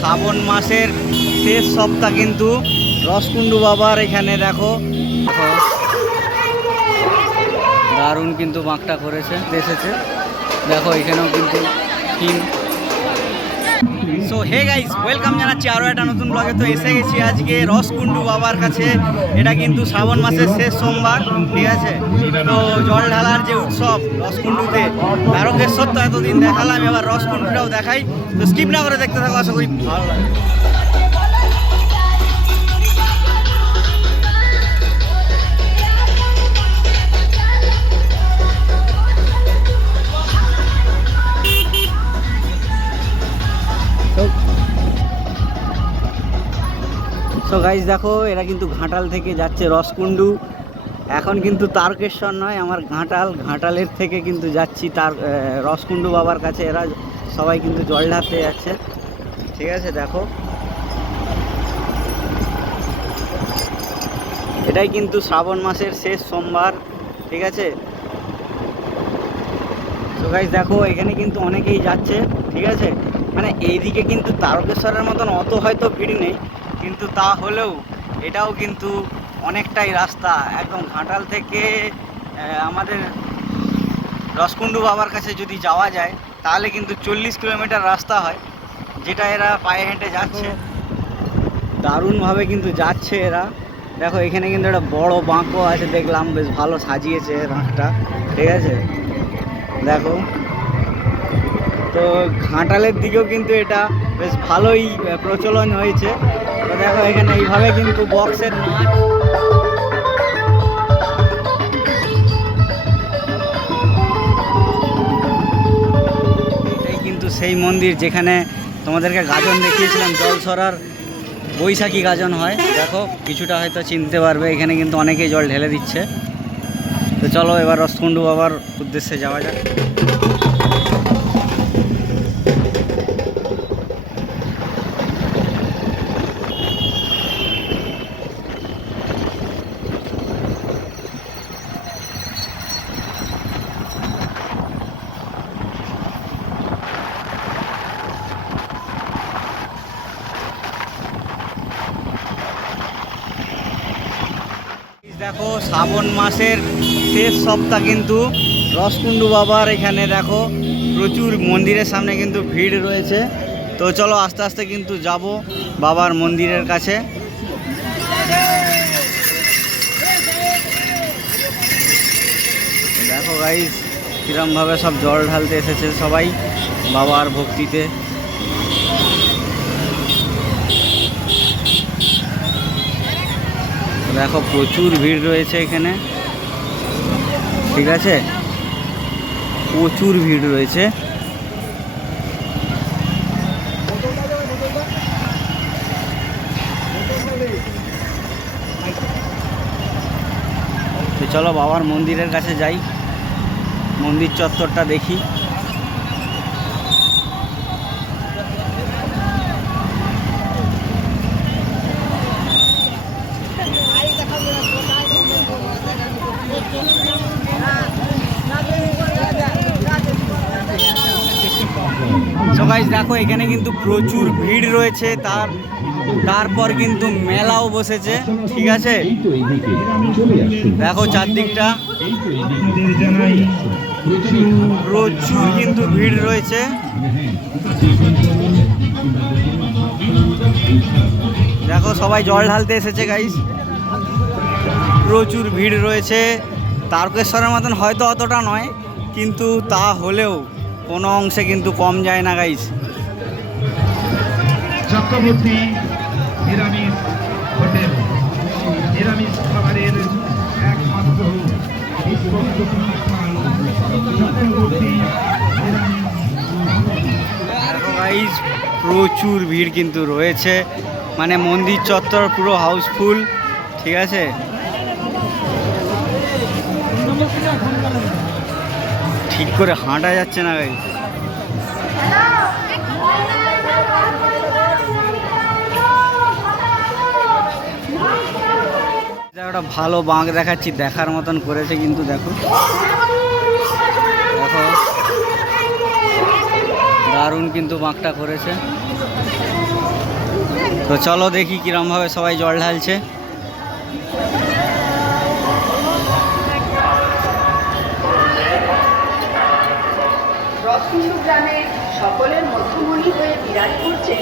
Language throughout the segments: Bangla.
শ্রাবণ মাসের শেষ সপ্তাহ কিন্তু রসকুণ্ডু বাবার এখানে দেখো। দারুণ কিন্তু বাঁকটা করেছে এসেছে। দেখো, এখানেও কিন্তু theme so hey guys welcome জানাচ্ছি আরও একটা নতুন ব্লগে তো এসে গেছি আজকে রসকুণ্ডু বাবার কাছে। এটা কিন্তু শ্রাবণ মাসের শেষ সোমবার, ঠিক আছে? তো জল ঢালার যে উৎসব রসকুণ্ডুতে তারকেশ্বর তো এতদিন দেখালাম, এবার রসকুণ্ডুটাও দেখাই। তো স্কিপ না করে দেখতে থাকো, আশা করি ভালো লাগে সো গাইজ দেখো, এরা কিন্তু ঘাটাল থেকে যাচ্ছে রসকুণ্ডু। এখন কিন্তু তারকেশ্বর নয়, আমার ঘাটাল। ঘাটালের থেকে কিন্তু যাচ্ছি তার রসকুণ্ডু বাবার কাছে। এরা সবাই কিন্তু জল ঢালতে যাচ্ছে ঠিক আছে, দেখো। এটাই কিন্তু শ্রাবণ মাসের শেষ সোমবার। ঠিক আছে? তো গাইজ দেখো, এখানে কিন্তু অনেকেই যাচ্ছে। ঠিক আছে? মানে এইদিকে কিন্তু তারকেশ্বরের মতন অত হয়তো ভিড় নেই। কিন্তু তা হলেও এটাও কিন্তু অনেকটাই রাস্তা। একদম ঘাটাল থেকে আমাদের রসকুণ্ডু বাবার কাছে যদি যাওয়া যায়, তাহলে কিন্তু চল্লিশ কিলোমিটার রাস্তা হয়, যেটা এরা পায়ে হেঁটে যাচ্ছে। দারুণভাবে কিন্তু যাচ্ছে এরা। দেখো, এখানে কিন্তু একটা বড় বাঁকও আছে, দেখলাম, বেশ ভালো সাজিয়েছে বাঁকটা ঠিক আছে? দেখো। তো ঘাটালের দিকেও কিন্তু এটা বেশ ভালোই প্রচলন হয়েছে। তো দেখো এখানে এইভাবে কিন্তু বক্সের এটাই কিন্তু সেই মন্দির যেখানে তোমাদেরকে গাজন দেখিয়েছিলাম জল সরার বৈশাখী গাজন হয়। দেখো, কিছুটা হয়তো চিনতে পারবে, এখানে কিন্তু অনেকেই জল ঢেলে দিচ্ছে। তো চলো এবার রসকুণ্ডু বাবার উদ্দেশ্যে যাওয়া যাক। দেখো, শ্রাবণ মাসের শেষ সপ্তাহ কিন্তু রসকুণ্ডু বাবার এখানে দেখো, প্রচুর মন্দিরের সামনে কিন্তু ভিড় রয়েছে। তো চলো, আস্তে আস্তে কিন্তু যাব বাবার মন্দিরের কাছে। দেখো গাইজ কিরমভাবে সব জল ঢালতে এসেছে সবাই বাবার ভক্তিতে। দেখো প্রচুর ভিড় রয়েছে এখানে। ঠিক আছে? প্রচুর ভিড় রয়েছে। চলো বাবার মন্দিরের কাছে যাই। মন্দির চত্বরটা দেখি। Guys, দেখো এখানে কিন্তু প্রচুর ভিড় রয়েছে। তার তারপর কিন্তু মেলাও বসেছে ঠিক আছে? দেখো চারদিকটা। প্রচুর কিন্তু ভিড় রয়েছে। দেখো সবাই জল ঢালতে এসেছে গাইস প্রচুর ভিড় রয়েছে। তারকেশ্বরের মতন হয়তো অতটা নয় কিন্তু তা হলেও। কোনো অংশে কিন্তু কম যায় না গাইস চক্রবর্তী নিরামিষ হোটেল। নিরামিষ খাবারের একমাত্র বিশ্বস্ত প্রতিষ্ঠান চক্রবর্তী গাইস প্রচুর ভিড় কিন্তু রয়েছে। মানে মন্দির চত্বর পুরো হাউসফুল ঠিক আছে? ঠিক করে হাঁটা যাচ্ছে না গাইস একটা ভালো বাঁক দেখাচ্ছি, দেখার মতন করেছে কিন্তু দেখো। দেখো, দারুণ কিন্তু বাঁকটা করেছে। তো চলো দেখি কিরমভাবে সবাই জল ঢালছে। রসকুন্ডু গ্রামে সকলের মধ্যমণি হয়ে বিরাজ করছে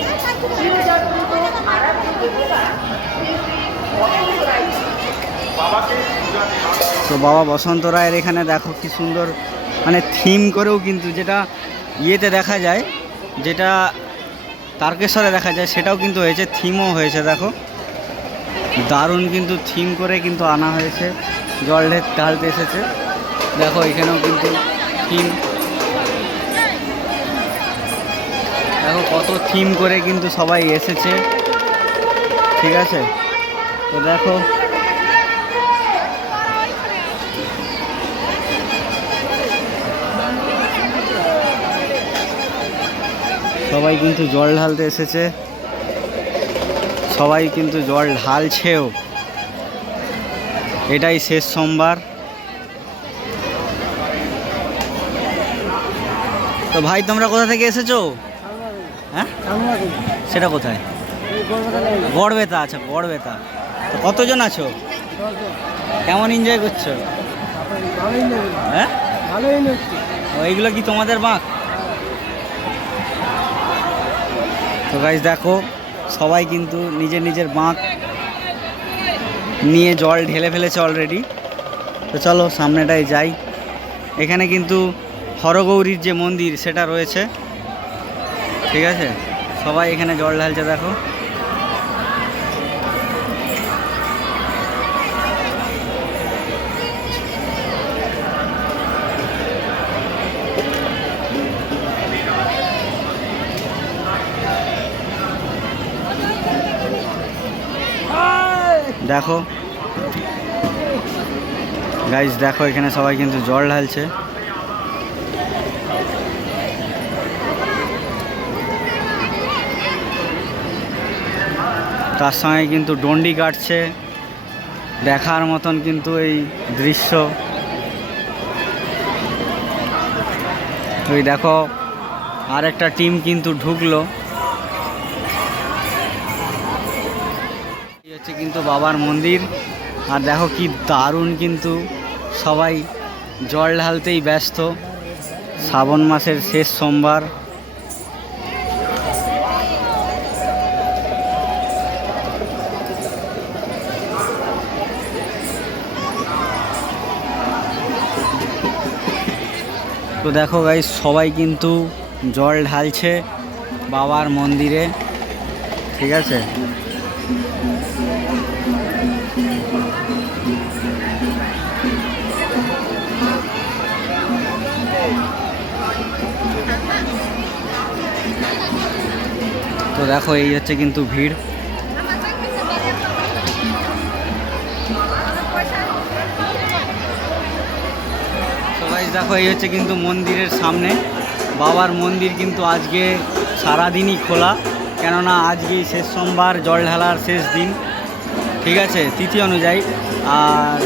চিরজাগ্রত আরাধ্য দেবতা তো বাবা বসন্ত রায়ের এখানে দেখো কি সুন্দর মানে থিম করেও কিন্তু যেটা ইয়েতে দেখা যায় যেটা তারকেশ্বরে দেখা যায় সেটাও কিন্তু হয়েছে থিমও হয়েছে দেখো। দারুণ কিন্তু থিম করে কিন্তু আনা হয়েছে জল ঢে- ঢালতে এসেছে। দেখো এখানেও কিন্তু থিম দেখো কত থিম করে কিন্তু সবাই এসেছে। ঠিক আছে? তো দেখো। সবাই কিন্তু জল ঢালতে এসেছে। সবাই কিন্তু জল ঢালছেও। এটাই শেষ সোমবার। তো ভাই, তোমরা কোথা থেকে এসেছ? হ্যাঁ? সেটা কোথায়? গড়বেতা আচ্ছা গড়বেতা। তো কতজন আছো? কেমন এনজয় করছ? হ্যাঁ? এইগুলো কি তোমাদের বাঁক? তো গাইজ দেখো সবাই কিন্তু নিজের নিজের বাঁক নিয়ে জল ঢেলে ফেলেছে অলরেডি তো চলো সামনেটায় যাই। এখানে কিন্তু হরগৌরীর যে মন্দির সেটা রয়েছে। ঠিক আছে? সবাই এখানে জল ঢালছে, দেখো। দেখো। গাইজ দেখো, এখানে সবাই কিন্তু জল ঢালছে। তার সঙ্গে কিন্তু ডন্ডি কাটছে। দেখার মতন কিন্তু এই দৃশ্য। ওই দেখো আর একটা টিম কিন্তু ঢুকলো। হচ্ছে কিন্তু বাবার মন্দির। আর দেখো কি দারুণ কিন্তু সবাই জল ঢালতেই ব্যস্ত। শ্রাবণ মাসের শেষ সোমবার। তো দেখো গাই সবাই কিন্তু জল ঢালছে বাবার মন্দিরে। ঠিক আছে? তো দেখো, এই হচ্ছে কিন্তু ভিড়। Guys, দেখো, এই হচ্ছে কিন্তু মন্দিরের সামনে। বাবার মন্দির কিন্তু আজকে সারাদিনই খোলা। কেননা আজকেই শেষ সোমবার, জল ঢালার শেষ দিন। ঠিক আছে, তিথি অনুযায়ী। আর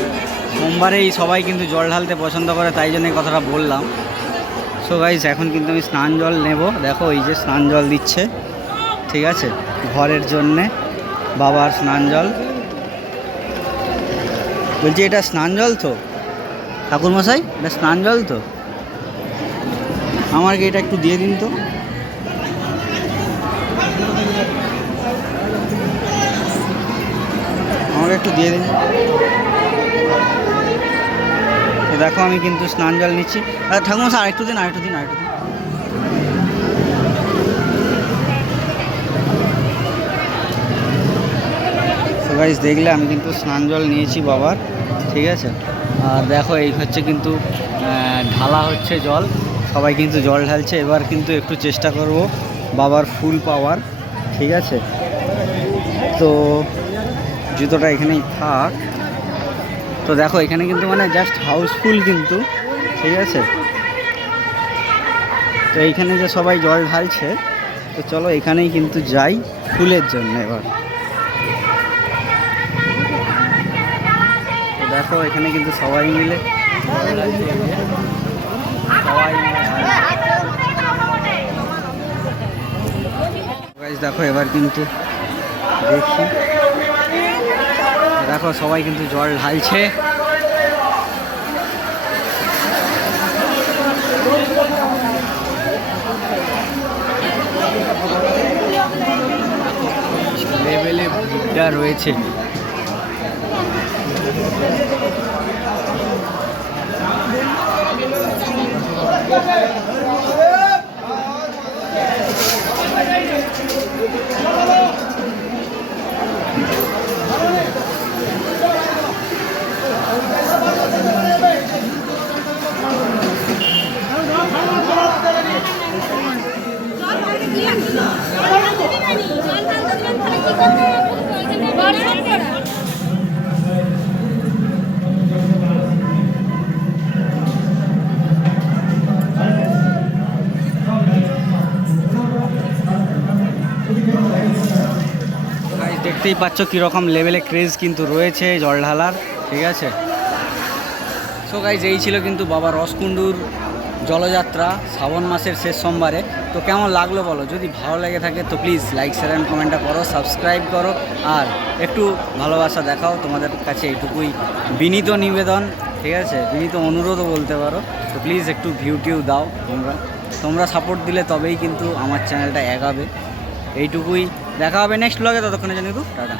সোমবারেই সবাই কিন্তু জল ঢালতে পছন্দ করে, তাই জন্য কথাটা বললাম। সো গাইজ এখন কিন্তু আমি স্নান জল নেব। দেখো, এই যে স্নান জল দিচ্ছে। ঠিক আছে, ঘরের জন্যে বাবার স্নান জল। বলছি, এটা স্নান জল তো? ঠাকুরমশাই এটা স্নান জল তো। আমাকে এটা একটু দিয়ে দিন তো। আমাকে একটু দিয়ে দিন। তো দেখো আমি কিন্তু স্নান জল নিচ্ছি। আর ঠাকুরমশাই, আরেকটু দিন আরেকটু দিন আরেকটু দিন। দেখলে আমি কিন্তু স্নান জল নিয়েছি বাবার, ঠিক আছে? দেখো, এই হচ্ছে কিন্তু ঢালা হচ্ছে জল। সবাই কিন্তু জল ঢালছে। এবার কিন্তু একটু চেষ্টা করব বাবার ফুল পাওয়ার, ঠিক আছে? তো জুতোটা এখানেই থাক। তো দেখো, এখানে কিন্তু মানে জাস্ট হাউসফুল কিন্তু, ঠিক আছে? তো এইখানে যে সবাই জল ঢালছে, তো চলো এখানেই কিন্তু যাই ফুলের জন্য এবার। দেখো, এখানে কিন্তু সবাই মিলে সবাই দেখো, এবার কিন্তু দেখি। দেখো, সবাই কিন্তু জল ঢালছে। লেভেলে ভিড়টা রয়েছে। দেখতেই পাচ্ছ কীরকম লেভেলে ক্রেজ কিন্তু রয়েছে জল ঢালার ঠিক আছে? সো গাইজ এই ছিল কিন্তু বাবা রসকুণ্ডুর জলযাত্রা শ্রাবণ মাসের শেষ সোমবারে। তো কেমন লাগল বলো? যদি ভালো লেগে থাকে তো প্লিজ লাইক শেয়ার অ্যান্ড কমেন্টটা করো সাবস্ক্রাইব করো। আর একটু ভালোবাসা দেখাও তোমাদের কাছে এইটুকুই বিনীত নিবেদন, ঠিক আছে? বিনীত অনুরোধও বলতে পারো। তো প্লিজ একটু ভিউ টিউ দাও তোমরা। তোমরা সাপোর্ট দিলে তবেই কিন্তু আমার চ্যানেলটা এগাবে। এইটুকুই। দেখা হবে নেক্সট ব্লগে ততক্ষণের জন্য কিন্তু টাটা।